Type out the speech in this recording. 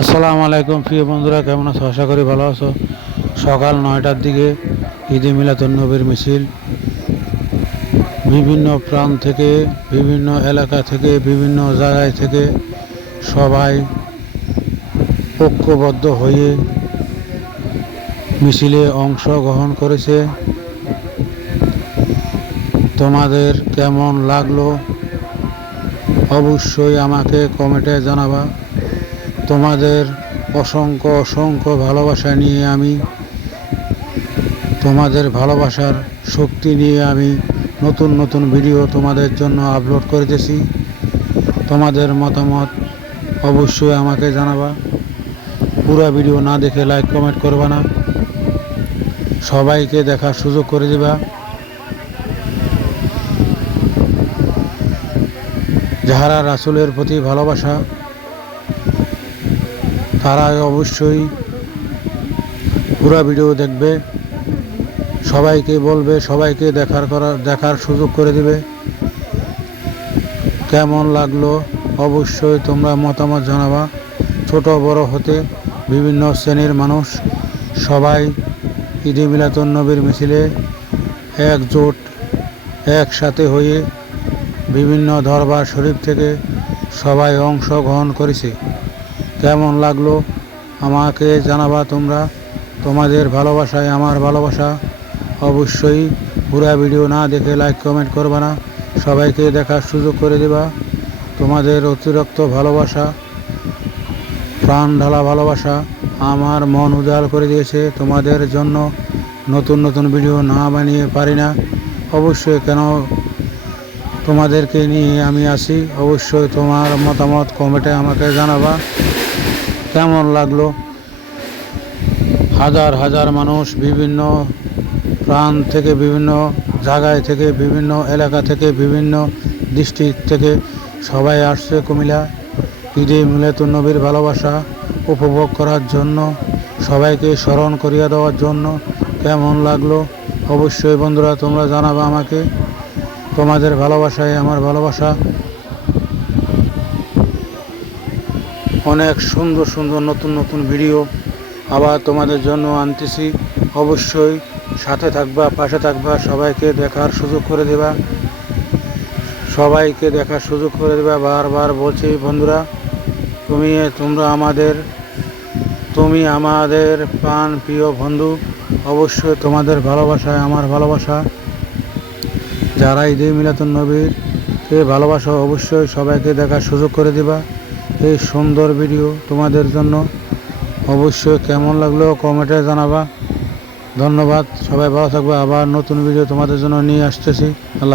আসসালামু আলাইকুম, প্রিয় বন্ধুরা, কেমন আছো? আশা করি ভালো আছো। সকাল নয়টার দিকে ঈদে মিলাতুন্নবীর মিছিল। বিভিন্ন প্রাণ থেকে, বিভিন্ন এলাকা থেকে, বিভিন্ন জায়গায় থেকে সবাই ঐক্যবদ্ধ হয়ে মিছিলে অংশগ্রহণ করেছে। তোমাদের কেমন লাগল? অবশ্যই আমাকে কমেন্টে জানাবা। তোমাদের অসংখ্য অসংখ্য ভালোবাসা নিয়ে আমি, তোমাদের ভালোবাসার শক্তি নিয়ে আমি নতুন নতুন ভিডিও তোমাদের জন্য আপলোড করিতেছি। তোমাদের মতামত অবশ্যই আমাকে জানাবা। পুরো ভিডিও না দেখে লাইক, কমেন্ট করবা না। সবাইকে দেখার সুযোগ করে দিবা। যাহারা রাসুলের প্রতি ভালোবাসা তারা অবশ্যই পুরো ভিডিও দেখবে, সবাইকে বলবে, সবাইকে দেখার করার দেখার সুযোগ করে দিবে। কেমন লাগল? অবশ্যই তোমরা মতামত জানাবা। ছোট, বড় হতে বিভিন্ন শ্রেণির মানুষ সবাই ঈদে মিলাতুন নবীর মিছিলে একজোট, একসাথে হয়ে বিভিন্ন দরবার শরীফ থেকে সবাই অংশগ্রহণ করেছে। কেমন লাগল আমাকে জানাবা তোমরা? তোমাদের ভালোবাসায় আমার ভালোবাসা। অবশ্যই পুরা ভিডিও না দেখে লাইক কমেন্ট করবা না। সবাইকে দেখার সুযোগ করে দেবা। তোমাদের অতিরিক্ত ভালোবাসা, প্রাণ ঢালা ভালোবাসা আমার মন উজাড় করে দিয়েছে। তোমাদের জন্য নতুন নতুন ভিডিও না বানিয়ে পারি না। অবশ্যই কেন তোমাদেরকে নিয়ে আমি আসি। অবশ্যই তোমার মতামত কমেন্টে আমাকে জানাবা। কেমন লাগল? হাজার হাজার মানুষ বিভিন্ন প্রাণ থেকে বিভিন্ন জায়গায় থেকে বিভিন্ন এলাকা থেকে বিভিন্ন ডিস্ট্রিক্ট থেকে সবাই আসছে কুমিল্লা। ঈদে মিলাতুন নবীর ভালোবাসা উপভোগ করার জন্য, সবাইকে স্মরণ করিয়া দেওয়ার জন্য। কেমন লাগল? অবশ্যই বন্ধুরা তোমরা জানাবে আমাকে। তোমাদের ভালোবাসায় আমার ভালোবাসা। অনেক সুন্দর সুন্দর নতুন নতুন ভিডিও আবার তোমাদের জন্য আনতেছি। অবশ্যই সাথে থাকবা, পাশে থাকবা, সবাইকে দেখার সুযোগ করে দেবা। সবাইকে দেখার সুযোগ করে দেবা, বারবার বলছি বন্ধুরা, তুমি তোমরা আমাদের, তুমি আমাদের প্রাণ প্রিয় বন্ধু। অবশ্যই তোমাদের ভালোবাসায় আমার ভালোবাসা। যারা ঈদে মিলাতুন এ ভালোবাসা অবশ্যই সবাইকে দেখার সুযোগ করে দেবা। এই সুন্দর ভিডিও তোমাদের জন্য। অবশ্যই কেমন লাগল কমেন্টে জানাবা। ধন্যবাদ, সবাই ভালো থাকবে। আবার নতুন ভিডিও তোমাদের জন্য নিয়ে আসতেছি। আল্লাহ